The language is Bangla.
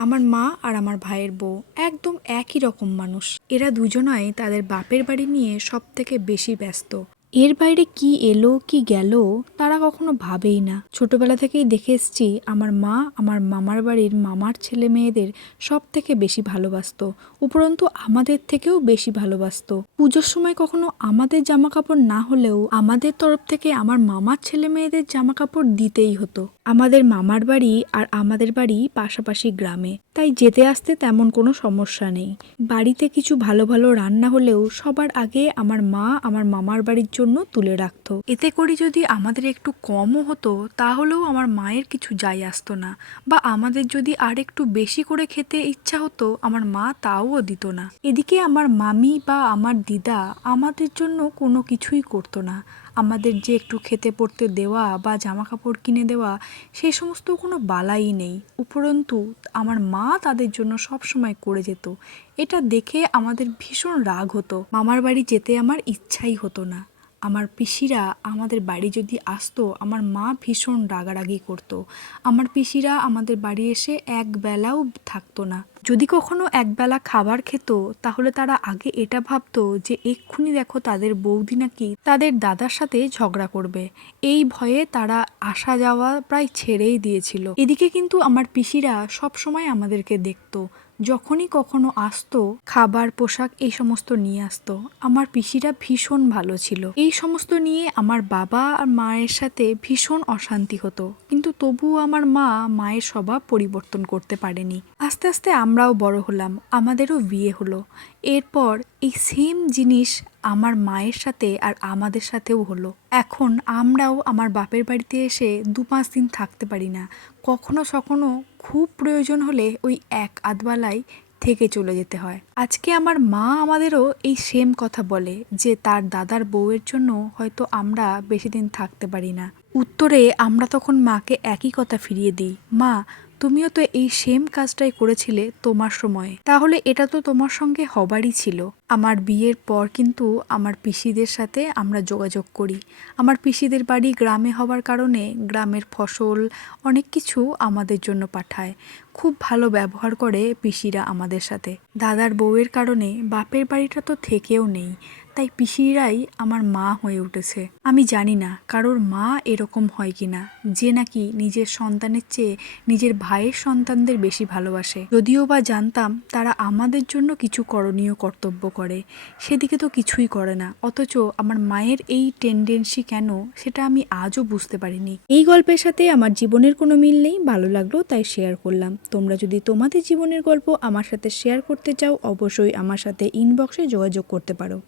আমার মা আর আমার ভাইয়ের বউ একদম একই রকম মানুষ। এরা দুজনাই তাদের বাপের বাড়ি নিয়ে সব থেকে বেশি ব্যস্ত। এর বাইরে কি এলো, কি গেল, তারা কখনো ভাবেই না। ছোটবেলা থেকেই দেখে এসছি, আমার মা, আমার মামার বাড়ির মামার ছেলে মেয়েদের সব থেকে বেশি ভালোবাসতো, উপরন্তু আমাদের থেকেও বেশি ভালোবাসতো। পুজোর সময় কখনো আমাদের জামা কাপড় না হলেও আমাদের তরফ থেকে আমার মামার ছেলে মেয়েদের জামা কাপড় দিতেই হতো। আমাদের মামার বাড়ি আর আমাদের বাড়ি পাশাপাশি গ্রামে, তাই যেতে আসতে তেমন কোনো সমস্যা নেই। বাড়িতে কিছু ভালো ভালো রান্না হলেও সবার আগে আমার মা, আমার মামার বাড়ির জন্য তুলে রাখতো। এতে করে যদি আমাদের একটু কমও হতো, তাহলেও আমার মায়ের কিছু যাই আসতো না বা আমাদের যদি আর একটু বেশি করে খেতে ইচ্ছা হতো, আমার মা তাও দিত না। এদিকে আমার মামি বা আমার দিদা আমাদের জন্য কোনো কিছুই করতো না। আমাদের যে একটু খেতে পড়তে দেওয়া বা জামা কাপড় কিনে দেওয়া সেই সমস্ত কোনো বালাই নেই। উপরন্তু, আমার মা তাদের জন্য সব সময় করে যেত। এটা দেখে আমাদের ভীষণ রাগ হতো। মামার বাড়ি যেতে আমার ইচ্ছাই হতো না। আমার পিসিরা আমাদের বাড়ি যদি আসতো, আমার মা ভীষণ রাগারাগি করতো। আমার পিসিরা আমাদের বাড়ি এসে এক বেলাও থাকতো না। যদি কখনো একবেলা খাবার খেত, তাহলে তারা আগে এটা ভাবতো যে, এক্ষুনি দেখো তাদের বৌদি নাকি তাদের দাদার সাথে ঝগড়া করবে। এই ভয়ে তারা আসা যাওয়া প্রায় ছেড়েই দিয়েছিল। এদিকে কিন্তু আমার পিসিরা সব সময় আমাদেরকে দেখতো। যখনই কখনো আসতো, খাবার, পোশাক এই সমস্ত নিয়ে আসতো। আমার পিসিরা ভীষণ ভালো ছিল। এই সমস্ত নিয়ে আমার বাবা আর মায়ের সাথে ভীষণ অশান্তি হতো। কিন্তু তবুও আমার মা মায়ের স্বভাব পরিবর্তন করতে পারেনি। আস্তে আস্তে আমরাও বড় হলাম। আমাদেরও বিয়ে হলো। এরপর এই সেম জিনিস আমার মায়ের সাথে আর আমাদের সাথেও হলো। এখন আমরাও আমার বাপের বাড়িতে এসে দু পাঁচ দিন থাকতে পারি না। কখনো সখনো খুব প্রয়োজন হলে ওই এক আধবেলায় থেকে চলে যেতে হয়। আজকে আমার মা আমাদেরও এই সেম কথা বলে যে তার দাদার বউয়ের জন্য হয়তো আমরা বেশি দিন থাকতে পারি না। উত্তরে আমরা তখন মাকে একই কথা ফিরিয়ে দিই, মা তুমিও তো এই সেম কাজটাই করেছিলে তোমার সময়ে। তাহলে এটা তো তোমার সঙ্গে হবারই ছিল। আমার বিয়ের পর কিন্তু আমার পিসিদের সাথে আমরা যোগাযোগ করি। আমার পিসিদের বাড়ি গ্রামে হওয়ার কারণে গ্রামের ফসল অনেক কিছু আমাদের জন্য পাঠায়। খুব ভালো ব্যবহার করে পিসিরা আমাদের সাথে। দাদার বউয়ের কারণে বাপের বাড়িটা তো থেকেও নেই। তাই পিসিরাই আমার মা হয়ে উঠেছে। আমি জানি না কারোর মা এরকম হয় কিনা, যে নাকি নিজের সন্তানের চেয়ে নিজের ভাইয়ের সন্তানদের বেশি ভালোবাসে। যদিও বা জানতাম তারা আমাদের জন্য কিছু করণীয় কর্তব্য করে, সেদিকে তো কিছুই করে না। অথচ আমার মায়ের এই টেন্ডেন্সি কেন, সেটা আমি আজও বুঝতে পারিনি। এই গল্পের সাথে আমার জীবনের কোনো মিল নেই, ভালো লাগল তাই শেয়ার করলাম। তোমরা যদি তোমাদের জীবনের গল্প আমার সাথে শেয়ার করতে চাও, অবশ্যই আমার সাথে ইনবক্সে যোগাযোগ করতে পারো।